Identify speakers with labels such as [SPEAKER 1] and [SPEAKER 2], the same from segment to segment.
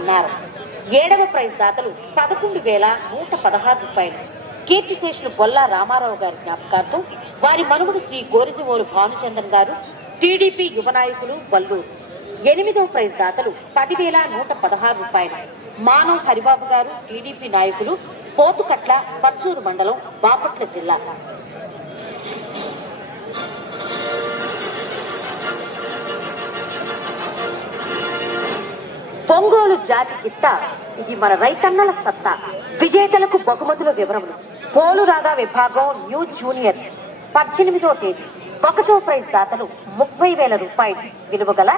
[SPEAKER 1] అన్నారు. ఏడవ ప్రైజ్ దాతలు పదకొండు వేల నూట పదహారు రూపాయలు. కీర్తిశేషులు బొల్లా రామారావు గారి జ్ఞాపకార్థం వారి మనుగుడు శ్రీ గోరిజమోలు భానుచందన్ గారు టీడీపీ యువ నాయకులు వల్లూరు. ఎనిమిదవ ప్రైజ్ దాతలు పదివేల నూట పదహారు రూపాయలు. మానవ్ హరిబాబు గారు టీడీపీ నాయకులు పోతుకట్ల పర్చూరు మండలం బాపట్ల జిల్లా. పొంగోలు జాతి గిత్త ఇది మన రైతన్నల సత్తా. విజేతలకు బహుమతుల వివరములు. పోలు రాగా విభాగం న్యూ జూనియర్స్ పద్దెనిమిదో తేదీ. ఒకటో ప్రైజ్ దాతలు ముప్పై వేల రూపాయలు. విలువ గల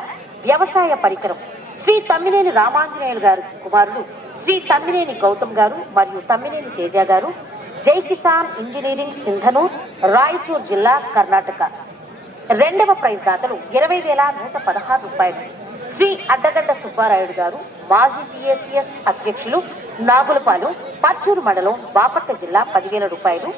[SPEAKER 1] వ్యవసాయ పరికరం. శ్రీ తమ్మినేని రామాంజనేయులు గారు కుమారుడు శ్రీ తమ్మినేని గౌతమ్ గారు మరియు తమ్మినేని తేజ గారు. జై కిసాన్ ఇంజనీరింగ్ సింధనూర్ రాయచూర్ జిల్లా కర్ణాటక. రెండవ ప్రైజ్ దాతలు ఇరవై వేల నూట పదహారు రూపాయలు. శ్రీ అడ్డగడ్డ సుబ్బారాయుడు గారు మాజీ పిఎస్సిఎస్ అధ్యక్షులు నాగులపాలు పచ్చూరు మండలం బాపట్ల జిల్లా పదివేల రూపాయలు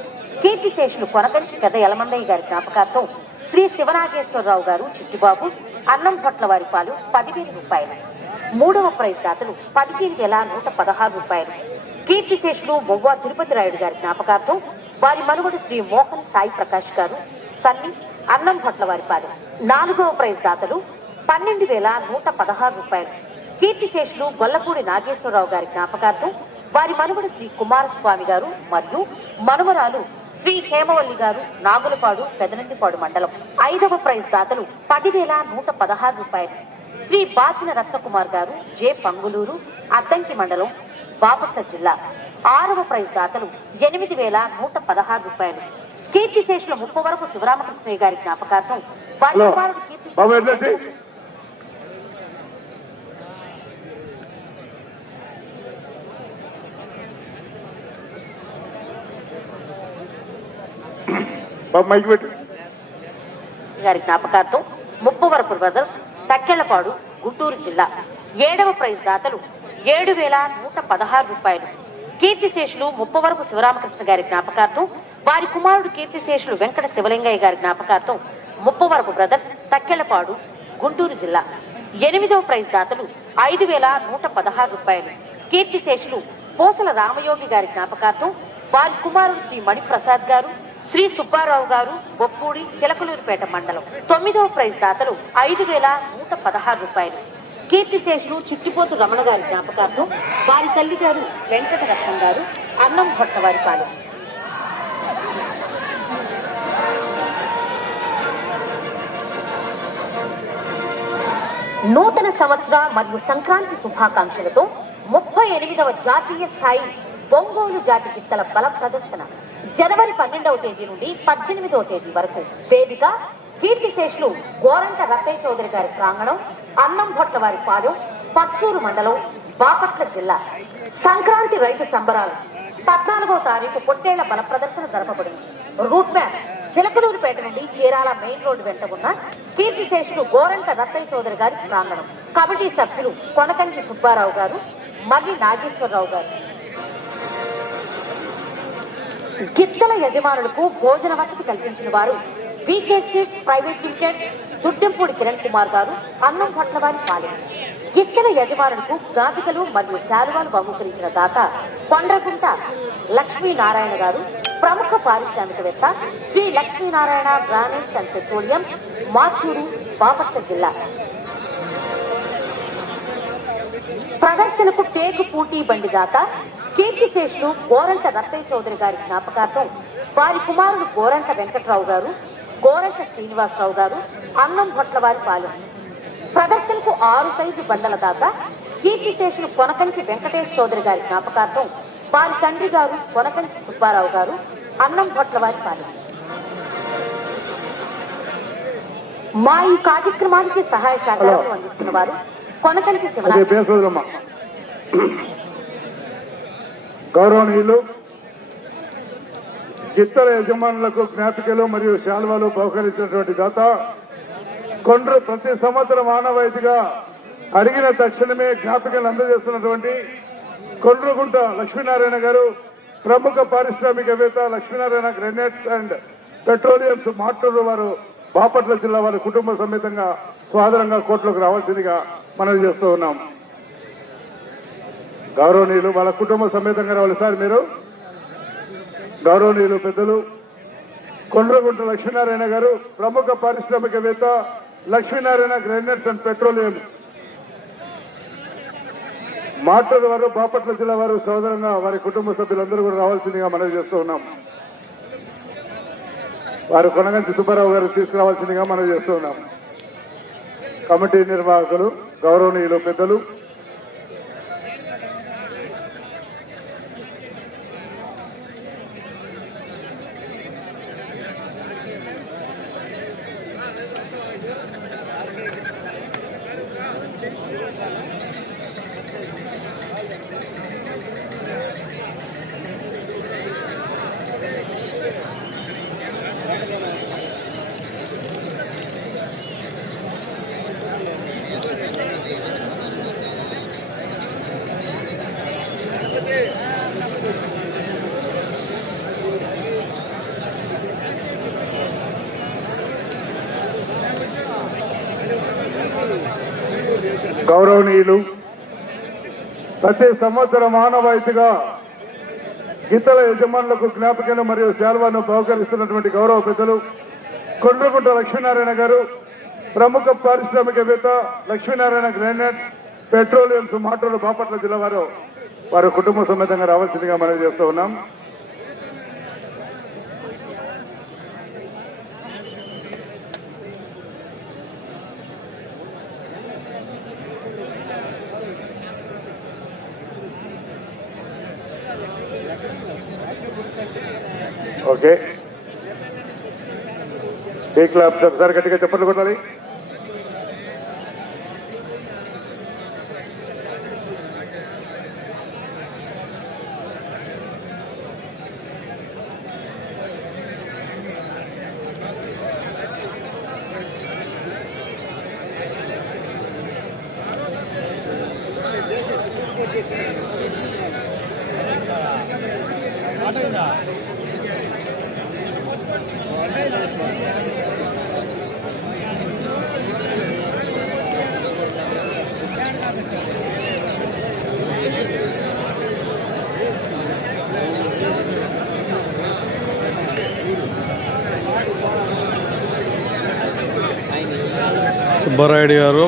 [SPEAKER 1] కీర్తిశేషులు కొనకంచి పెద్ద యలమందయ్య గారి జ్ఞాపకార్థం శ్రీ శివనాగేశ్వరరావు గారు చిట్టిబాబు అన్నం పొట్ల వారి పాలు పదివేల రూపాయలు. మూడవ ప్రైజ్ దాతలు పదిహేను వేల నూట పదహారు రూపాయలు. కీర్తిశేషులు బొవ్వ తిరుపతి రాయుడు గారి జ్ఞాపకార్థం వారి మనుగడు శ్రీ మోహన్ సాయి ప్రకాష్ గారు సన్ని అన్నం భట్ల వారి పాలు. నాలుగవ ప్రైజ్ దాతలు పన్నెండు వేల నూట పదహారు రూపాయలు. కీర్తిశేషులు గొల్లపూడి నాగేశ్వరరావు గారి జ్ఞాపకార్థం వారి మనుమడు శ్రీ కుమారస్వామి గారు మరియు మనుమరాలు శ్రీ హేమవల్లి గారు నాగులపాడు పెదనందిపాడు మండలం. ఐదవ ప్రైజ్ దాతలు పదివేల నూట పదహారు రూపాయలు. శ్రీ బాచిన రత్నకుమార్ గారు జే పంగులూరు అద్దంకి మండలం బాపట్ల జిల్లా. ఆరవ ప్రైజ్ దాతలు ఎనిమిది వేల నూట పదహారు రూపాయలు. కీర్తిశేషుల ముప్పవరపు శివరామకృష్ణయ్య గారి జ్ఞాపకార్థం వారి కుమారుడు కీర్తి
[SPEAKER 2] బాబు పెట్టు
[SPEAKER 1] గారి జ్ఞాపకార్థం ముప్పవరపు బ్రదర్స్ తక్కెలపాడు గుంటూరు జిల్లా. ఏడవ ప్రైజ్ దాతలు ఏడు వేల నూట పదహారు రూపాయలు. కీర్తిశేషులు ముప్పవరపు శివరామకృష్ణ గారి జ్ఞాపకార్థం వారి కుమారుడు కీర్తిశేషులు వెంకట శివలింగయ్య గారి జ్ఞాపకార్థం ముప్పవరపు బ్రదర్స్ తక్కెలపాడు గుంటూరు జిల్లా. ఎనిమిదవ ప్రైజ్ దాతలు ఐదు వేల నూట పదహారు రూపాయలు. కీర్తిశేషులు పోసల రామయోగి గారి జ్ఞాపకార్థం వారి కుమారుడు శ్రీ మణిప్రసాద్ గారు శ్రీ సుబ్బారావు గారు బొప్పూడి చిలకలూరిపేట మండలం. తొమ్మిదవ ప్రైజ్ దాతలు ఐదు వేల నూట పదహారు రూపాయలు. కీర్తిశేషులు చిట్టిపోతు రమణ గారి జ్ఞాపకార్థం వారి తల్లి గారు వెంకటరత్నం గారు అన్నం భట్టవారి పాలు. నూతన సంవత్సర మరియు సంక్రాంతి శుభాకాంక్షలతో ముప్పై ఎనిమిదవ జాతీయ స్థాయి బొంగోలు జాతి గిత్తల బల ప్రదర్శన. జనవరి పన్నెండవ తేదీ నుండి పద్దెనిమిదవ తేదీ వరకు వేదిక కీర్తిశేషులు గోరంట రత్తయ్య చౌదరి గారి ప్రాంగణం అన్నం భొట్ల వారి పాలెం పచ్చూరు మండలం బాపట్ల జిల్లా. సంక్రాంతి రైతు సంబరాలు పద్నాలుగవ తారీఖు పొట్టేళ్ళ బల ప్రదర్శన జరపబడింది. రూట్ మ్యాప్ చిలకలూరుపేట నుండి చీరాల మెయిన్ రోడ్డు వెంట ఉన్న కీర్తిశేషులు గోరంట రత్తయ్య చౌదరి గారి ప్రాంగణం. కమిటీ సభ్యులు కొనకంచి సుబ్బారావు గారు మర్రి నాగేశ్వరరావు గారు. గిత్తల యజమానులకు భోజన వసతి కల్పించిన వారు VKC's private limited Suddampudi Kiran Kumar garu అన్నం భట్లవారి పాలెం. గిత్తల యజమానులకు గాతికలు మరియు శాలువాలు బహుకరించిన దాత కొండ్రగుంట లక్ష్మీనారాయణ గారు ప్రముఖ పారిశ్రామికవేత్త Shri Lakshminarayana granites and petroleum Machuru Bapatla జిల్లా. ప్రదర్శనకు టేకు పూటీ బండి దాత కీర్తిశేషులు గోరంట రత్తయ్య చౌదరి గారి జ్ఞాపకార్థం వారి కుమారుడు గోరంట వెంకట్రావు గారు గోరంట శ్రీనివాసరావు గారు అన్నం భట్ల వారి పాలెం. ప్రదర్శనకు ఆరు సైజు బండల దాకా కీర్తిశేషులు కొనకంచి వెంకటేష్ చౌదరి గారి జ్ఞాపకార్థం వారి తండ్రి గారు కొనకంచి సుబ్బారావు గారు అన్నం భట్ల వారి పాలెం. మా ఈ కార్యక్రమానికి సహాయ సహకారాలు అందిస్తున్న వారు కొనకంచి
[SPEAKER 2] పేసోదమ్మా గౌరవనీయులు ఇతర యజమానులకు జ్ఞాపికలు మరియు శాల్వాలు బహుకరించినటువంటి దాత కొండ్రు ప్రతి సంవత్సరం ఆనవాయితీగా అడిగిన తక్షణమే జ్ఞాపికలు అందజేస్తున్నటువంటి కొండ్రుగుంట లక్ష్మీనారాయణ గారు ప్రముఖ పారిశ్రామికవేత్త లక్ష్మీనారాయణ గ్రెనేట్స్ అండ్ పెట్రోలియంస్ మాట్లాడు వారు బాపట్ల జిల్లా వారి కుటుంబ సమేతంగా స్వాదరంగా కోర్టులోకి రావాల్సిందిగా మనవి చేస్తూ ఉన్నాం. గౌరవనీయులు వాళ్ళ కుటుంబ సమేతంగా రావాలి. సార్ మీరు? గౌరవనీయులు పెద్దలు కొండ్రగుంట లక్ష్మీనారాయణ గారు ప్రముఖ పారిశ్రామికవేత్త లక్ష్మీనారాయణ గ్రైనేట్స్ అండ్ పెట్రోలియం. మాట్లాడే వారు బాపట్ల జిల్లా వారు సోదరంగా వారి కుటుంబ సభ్యులందరూ కూడా రావాల్సిందిగా మనవి చేస్తూ ఉన్నాం. వారు కొనగంచి సుబ్బారావు గారు తీసుకురావాల్సిందిగా మనవి చేస్తూ ఉన్నాం. కమిటీ నిర్వాహకులు గౌరవనీయులు పెద్దలు గౌరవనీయులు ప్రతి సంవత్సరం మానవాయితీగా గీతల యజమానులకు జ్ఞాపికలు మరియు శాల్వాను బహుకరిస్తున్నటువంటి గౌరవ పెద్దలు కొండ్రగుంట లక్ష్మీనారాయణ గారు ప్రముఖ పారిశ్రామికవేత్త లక్ష్మీనారాయణ గ్రానైట్ పెట్రోలియం మాటలు బాపట్ల జిల్లా వారు వారి కుటుంబ సమేతంగా రావాల్సిందిగా మనం చేస్తూ ఉన్నాం. ఓకే. ఏ క్లాబ్ ఒకసారి గట్టిగా చెప్పండి కొట్టాలి.
[SPEAKER 3] సుబ్బారాయుడు గారు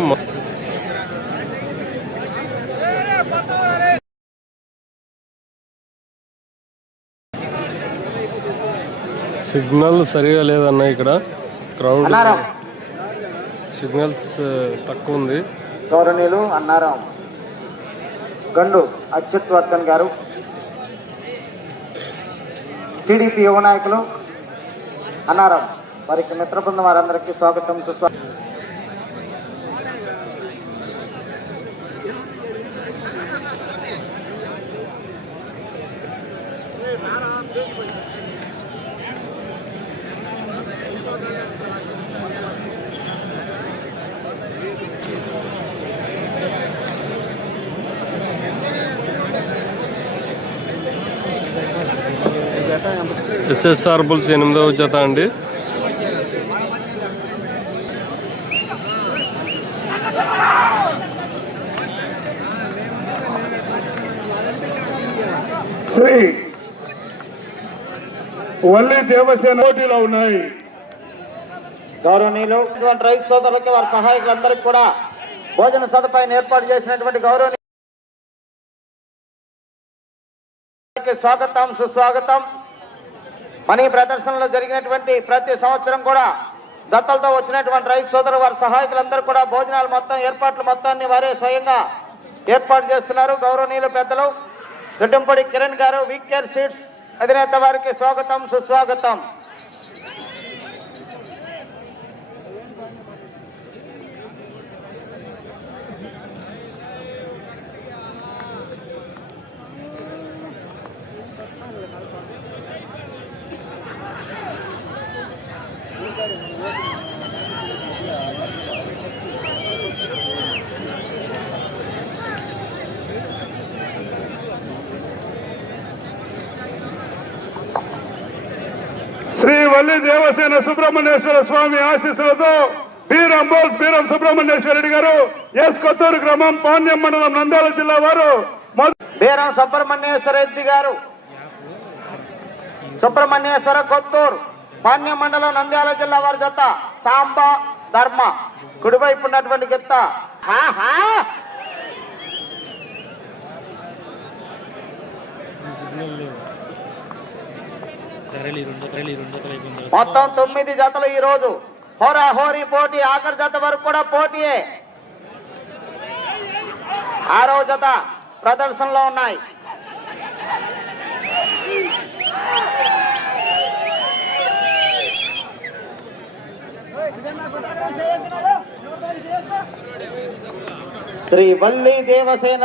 [SPEAKER 3] సిగ్నల్ సరిగా లేదన్న ఇక్కడ క్రౌడ్. సిగ్నల్స్ తక్కువ ఉంది.
[SPEAKER 4] గౌరవనీయులు అన్నారాం. గండు అచ్యుత్ వర్ధన్ గారు. టీడీపీ యువ నాయకులు అన్నారాం. వారికి మిత్ర బృందం వారందరికీ స్వాగతం సుస్వాగతం.
[SPEAKER 3] ఎస్ఎస్ఆర్ బుల్స్ ఎనిమిదవ జత అండి.
[SPEAKER 2] శ్రీ వల్లి దేవసేన పోటీలో ఉన్నాయి.
[SPEAKER 4] గౌరవనీయులు రైతు సోదరులకి వారి సహాయకులందరికీ కూడా భోజన సదుపాయం ఏర్పాటు చేసినటువంటి గౌరవనీయ స్వాగతం సుస్వాగతం. మన ఈ ప్రదర్శనలో జరిగినటువంటి ప్రతి సంవత్సరం కూడా దత్తలతో వచ్చినటువంటి రైతు సోదరు వారి సహాయకులందరూ కూడా భోజనాలు మొత్తం ఏర్పాట్లు మొత్తాన్ని వారే స్వయంగా ఏర్పాటు చేస్తున్నారు. గౌరవనీయులు పెద్దలు రెడ్డంపడి కిరణ్ గారు వీకేర్ సీట్స్ అధినేత వారికి స్వాగతం సుస్వాగతం
[SPEAKER 2] శ్రీ వల్లి దేవసేన సుబ్రహ్మణ్యేశ్వర స్వామి ఆశీస్సులతో బీరం బోల్స్ బీరం సుబ్రహ్మణ్యేశ్వర రెడ్డి గారు ఎస్ కొత్తూరు గ్రామం పాణ్యం మండలం నంద్యాల జిల్లా వారు
[SPEAKER 4] బీరం సుబ్రహ్మణ్యేశ్వర రెడ్డి గారు సుబ్రహ్మణ్యేశ్వర కొత్తూరు పాణ్యం మండలం నంద్యాల జిల్లా వారి జత సాంబా ధర్మ కుడివైపు ఉన్నటువంటి గిత్త ఆహా!
[SPEAKER 5] కరలి రెండు కరలి రెండు కలిపి
[SPEAKER 4] మొత్తం తొమ్మిది జతలు ఈ రోజు. హోరా హోరీ పోటీ ఆఖరి జత వరకు కూడా పోటీయే. ఆరో జత ప్రదర్శనలో ఉన్నాయి. శ్రీ వల్లి దేవసేన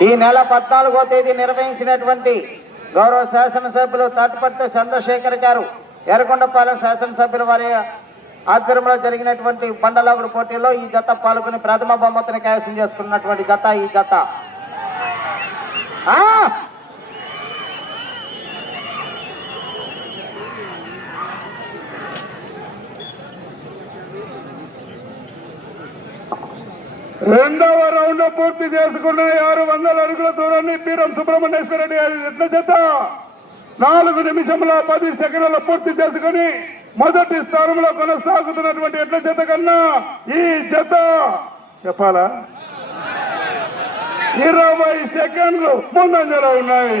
[SPEAKER 4] ఈ నెల పద్నాలుగో తేదీ నిర్వహించినటువంటి గౌరవ శాసనసభ్యులు తాటిపట్టు చంద్రశేఖర్ గారు ఎర్రగొండపాలెం శాసనసభ్యుల వారి ఆధ్వర్యంలో జరిగినటువంటి బండలాగుడు పోటీలో ఈ జత పాల్గొని ప్రథమ బహుమతిని కైవసం చేసుకున్నటువంటి జత ఈ జత ఆ!
[SPEAKER 2] రెండవ రౌండ్ పూర్తి చేసుకున్న ఆరు వందల అడుగుల దూరాన్ని పీరం సుబ్రహ్మణ్యేశ్వర రెడ్డి గారి ఎట్ల చేత నాలుగు నిమిషముల పది సెకండ్ల పూర్తి చేసుకుని మొదటి స్థానంలో కొనసాగుతున్నటువంటి ఎట్ల చేత కన్నా ఈ జత చెప్పాలా? ఇరవై సెకండ్లు ముందంజలో ఉన్నాయి.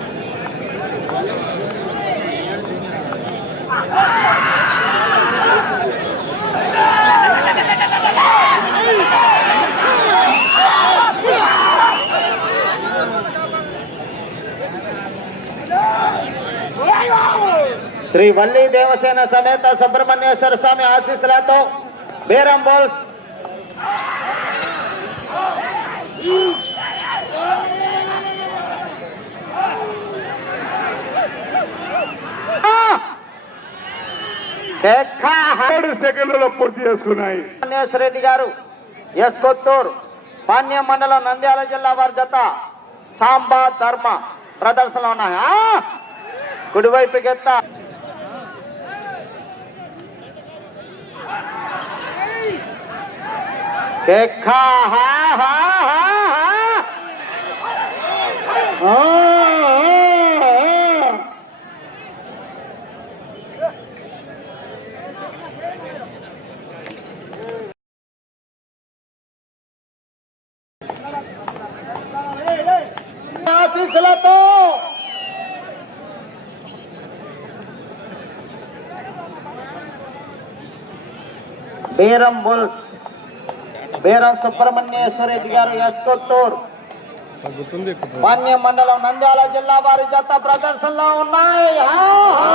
[SPEAKER 4] శ్రీ వల్లి దేవసేన సమేత సుబ్రహ్మణ్యేశ్వర స్వామి ఆశీస్సులతో బేరం బోల్స్.
[SPEAKER 2] ఏడు సెకండ్లలో పూర్తి చేసుకున్నాయి.
[SPEAKER 4] రెడ్డి గారు ఎస్ కొత్తూరు పాణ్యం మండలం నంద్యాల జిల్లా వారి జత సాంబా ధర్మ ప్రదర్శనలో ఉన్నాయి. ఆ! देखा हा हा
[SPEAKER 2] हा हा। बेरम
[SPEAKER 4] बुल्स బేరం సుబ్రహ్మణ్యేశ్వర రెడ్డి గారు ఎస్ కొత్తూరు. మాన్య మండలం నంద్యాల జిల్లా వారి జత ప్రదర్శనలో ఉన్నాయి. హా, హా.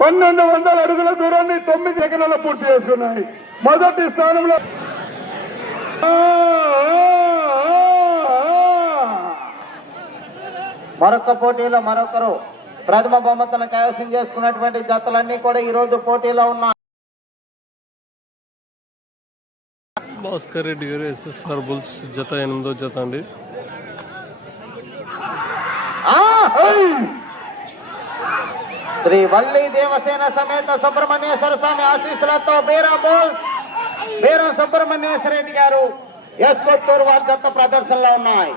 [SPEAKER 2] పన్నెండు వందల అడుగుల దూరాన్ని తొమ్మిది సెకండ్లలో పూర్తి చేసుకున్నాయి. మొదటి స్థానంలో.
[SPEAKER 4] మరొక పోటీలో మరొకరు ప్రథమ బహుమతులను కైవసం చేసుకున్నటువంటి జతలన్నీ కూడా ఈ రోజు పోటీలో ఉన్నాయి
[SPEAKER 3] భాస్కర్ రెడ్డి గారు ఎస్ఎస్ఆర్ బుల్స్ జత ఎనిమిదో జత అండి!
[SPEAKER 4] శ్రీ వల్లి దేవసేన సమేత సుబ్రహ్మణ్యేశ్వర స్వామి ఆశీస్సులతో బీరా బోల్ బీరం సుబ్రహ్మణ్యేశ్వర రెడ్డి గారు ఎస్ కొత్తూరు వారి జత ప్రదర్శనలో ఉన్నాయి.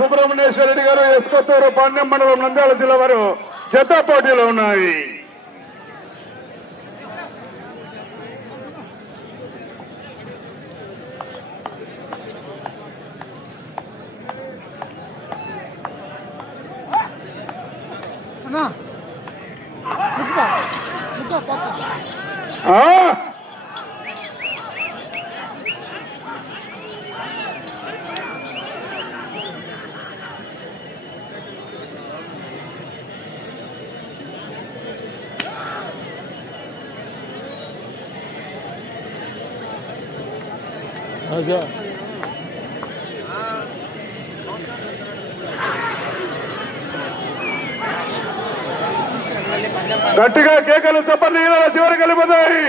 [SPEAKER 2] సుబ్రహ్మణ్యేశ్వర రెడ్డి గారు ఎస్కొత్తూరు పాండ్యం మండలం నంద్యాల జిల్లా వారు జత పోటీలో ఉన్నాయి.
[SPEAKER 3] అదే.
[SPEAKER 2] గట్టిగా కేకలు చెప్పండి ఇలా చివరికి వెళ్ళిపోతాయి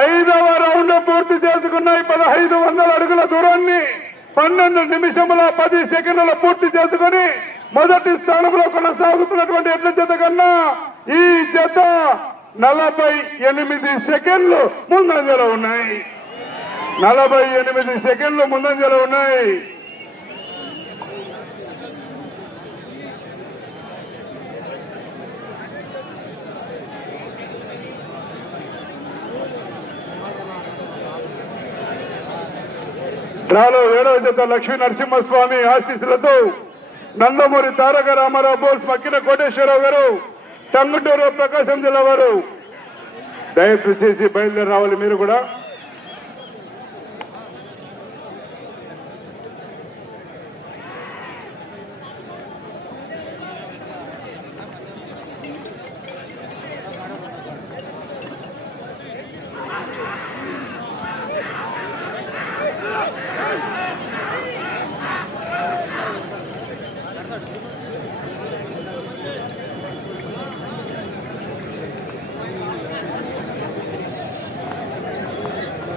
[SPEAKER 2] ఐదవ రౌండ్ పూర్తి చేసుకున్నాయి పదహైదు వందల అడుగుల దూరాన్ని. పన్నెండు నిమిషముల పది సెకండ్ల పూర్తి చేసుకుని మొదటి స్థానంలో కొనసాగుతున్నటువంటి ఎడ్ల జత కన్నా ఈ జత నలభై ఎనిమిది సెకండ్లు ముందంజలో ఉన్నాయి. నలభై ఎనిమిది సెకండ్లు ముందంజలో ఉన్నాయి. డ్రాలో ఏడవ జత లక్ష్మీ నరసింహస్వామి ఆశీస్సులతో నందమూరి తారక రామారావు బోల్స్ మక్కిన కోటేశ్వరరావు గారు టంగుటూరు ప్రకాశం జిల్లా వారు. దయచేసి బయలుదేరి రావాలి మీరు కూడా.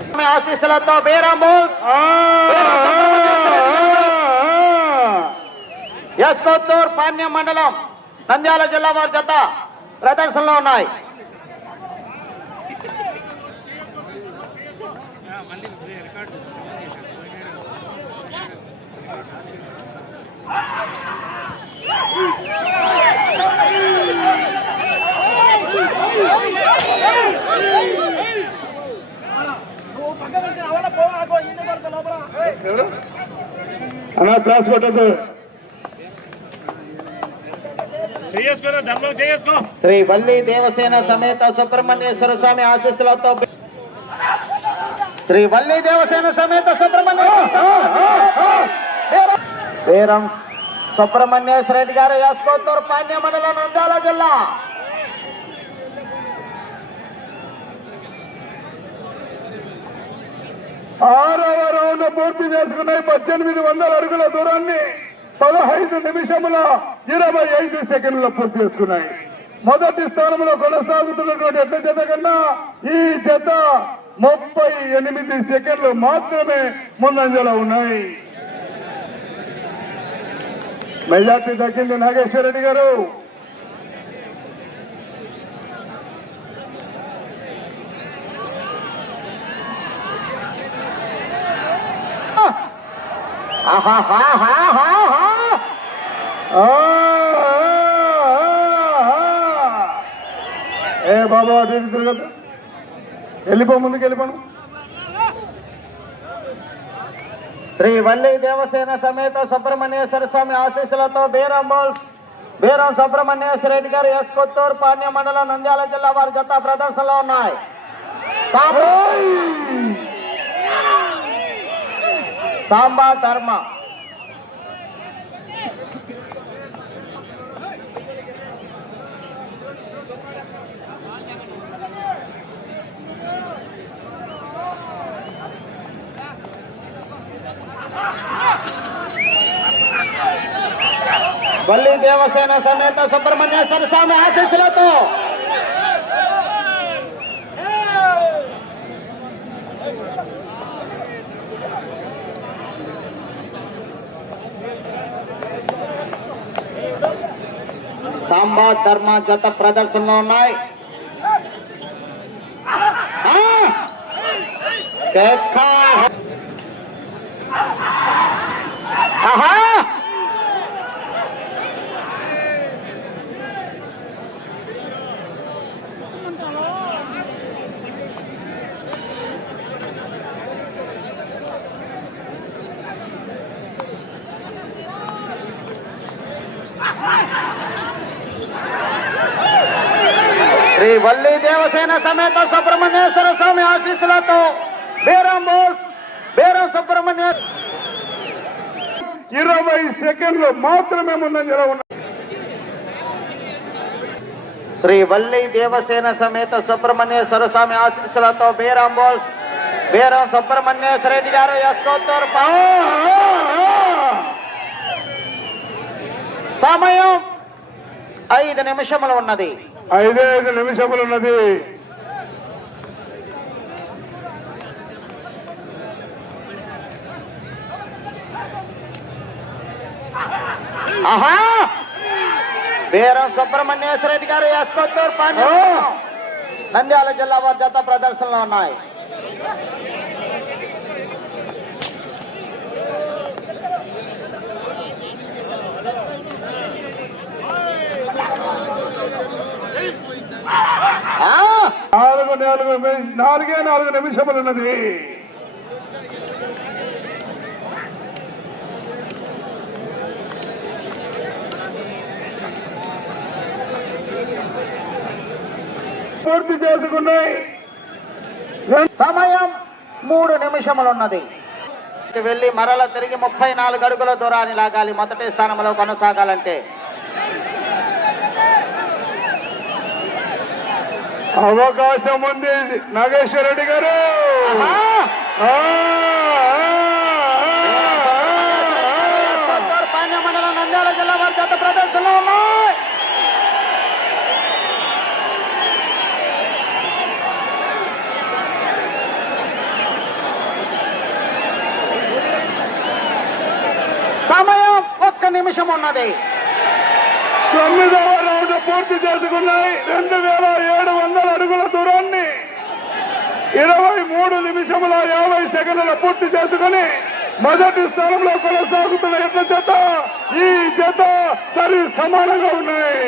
[SPEAKER 4] స్వామి ఆశీస్సులతో బీరం బోల్స్
[SPEAKER 2] ఆ, ఆ, ఆ.
[SPEAKER 4] ఎస్కొత్తూరు పాణ్యం మండలం నంద్యాల జిల్లా వారి జత ప్రదర్శనలో ఉన్నాయి
[SPEAKER 2] అన్నా క్లాస్ కొట్టద్దు
[SPEAKER 4] శ్రీ వల్లి దేవసేన సమేత సుబ్రహ్మణ్యేశ్వర స్వామి ఆశీస్సులతో శ్రీ వల్లి దేవసేన సమేత సుబ్రహ్మణ్య వీరం సుబ్రహ్మణ్యేశ్వర రెడ్డి గారు యాస్కోత్తూరు పాండ్య మండలం నంద్యాల జిల్లా.
[SPEAKER 2] ఆరవ రౌండ్ పూర్తి చేసుకున్నాయి. పద్దెనిమిది వందల అడుగుల దూరాన్ని పదహైదు నిమిషముల ఇరవై ఐదు సెకండ్ల పూర్తి చేసుకున్నాయి. మొదటి స్థానంలో కొనసాగుతున్నటువంటి ఎట్ల జత కన్నా ఈ జత ముప్పై ఎనిమిది సెకండ్లు మాత్రమే ముందంజలో ఉన్నాయి. మెజార్టీ దక్కింది నాగేశ్వర రెడ్డి గారు.
[SPEAKER 4] ఆహాహాహాహా.
[SPEAKER 2] ఆ, ఆ, ఆ, ఆ. ఏ బాబా అటు ఇటు తిరగద్దు వెళ్ళిపో ముందుకు వెళ్ళిపోను
[SPEAKER 4] శ్రీ వల్లి దేవసేన సమేత సుబ్రహ్మణ్యేశ్వర స్వామి ఆశీస్సులతో బీరం బోల్స్ బీరం సుబ్రహ్మణ్యేశ్వర రెడ్డి గారు ఎస్కొత్తూరు పాణ్య మండలం నంద్యాల జిల్లా వారి జత ప్రదర్శనలో ఉన్నాయి సాంబా ధర్మ. బల్లి దేవసేన సమేత సుబ్రహ్మణ్యేశ్వర స్వామి ఆశీస్సులతో సాంబా ధర్మ జత ప్రదర్శనలో ఉన్నాయి ఆ! కేకా! ఆహా! శ్రీ వల్లి దేవసేన సమేత సుబ్రహ్మణ్యేశ్వర స్వామి ఆశీస్సులతో బేరం బోస్ బేరం సుబ్రహ్మణ్య
[SPEAKER 2] ఇరవై సెకండ్లు మాత్రమే ముందంజలో ఉన్నాయి
[SPEAKER 4] శ్రీ వల్లి దేవసేన సమేత సుబ్రహ్మణ్యేశ్వర స్వామి ఆశీస్సులతో బేరం బోస్ బేరం సుబ్రహ్మణ్యేశ్వర రెడ్డి గారు ఎస్కోత్తూరు. సమయం ఐదు నిమిషములు ఉన్నది
[SPEAKER 2] ఐదే ఐదు నిమిషములు ఉన్నది.
[SPEAKER 4] ఆహా! బేరం సుబ్రహ్మణ్యేశ్వర రెడ్డి గారు ఎస్కోత్తూరు పాండ్య. నంద్యాల జిల్లా వారి జత ప్రదర్శనలో ఉన్నాయి.
[SPEAKER 2] నాలుగు నాలుగు నాలుగే నాలుగు నిమిషములు ఉన్నది. పూర్తి చేసుకున్నాయి
[SPEAKER 4] సమయం మూడు నిమిషములు ఉన్నది వెళ్ళి మరల తిరిగి ముప్పై నాలుగు అడుగుల దూరాన్ని లాగాలి. మొదటి స్థానంలో కొనసాగాలంటే
[SPEAKER 2] అవకాశం ఉంది. నాగేశ్వర రెడ్డి గారు
[SPEAKER 4] మండలం నంద్యాల జిల్లా వారి జత ప్రదర్శనలో ఉన్నాయి. సమయం ఒక్క నిమిషం ఉన్నది.
[SPEAKER 2] తొమ్మిదవ పూర్తి చేసుకున్నాయి రెండు వేల ఏడు వందల అడుగుల దూరాన్ని ఇరవై మూడు నిమిషముల యాభై సెకండ్ల పూర్తి చేసుకుని మొదటి స్థానంలో కొనసాగుతున్న ఎట్ల జత ఈ జత సరి సమానంగా ఉన్నాయి.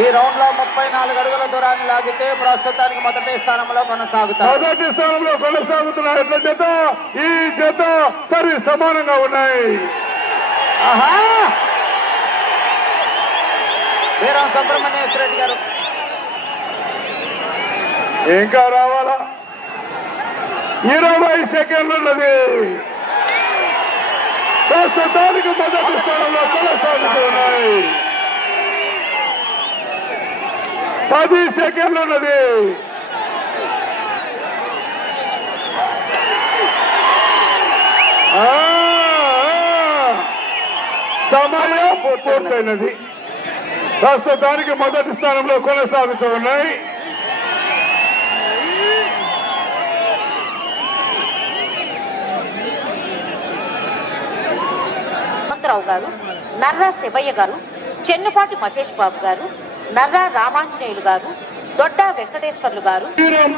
[SPEAKER 4] ఈ రౌండ్లో ముప్పై నాలుగు అడుగుల దూరాన్ని లాగితే ప్రస్తుతానికి మొదటి స్థానంలో కొనసాగుతారు.
[SPEAKER 2] మొదటి స్థానంలో కొనసాగుతున్న ఎట్ల జత ఈ జత సరి సమానంగా ఉన్నాయి.
[SPEAKER 4] ఆహా! వీరం సుబ్రహ్మణ్యేశ్వర రెడ్డి గారు.
[SPEAKER 2] ఇంకా రావాలా? ఇరవై సెకండ్లు ఉన్నది. ప్రస్తుతానికి మొదటి స్థానంలో కొనసాగుతున్నాయి పది సెకండ్లు ఉన్నది. సమయం పూర్తయినది. ప్రస్తుతానికి మొదటి స్థానంలో కొనసాగుతున్నాయి
[SPEAKER 1] హనుమంతరావు గారు నర్రా శివయ్య గారు చెన్నుపాటి మహేష్ బాబు గారు నర్రా రామాంజనేయులు గారు దొడ్డ వెంకటేశ్వర్లు గారు.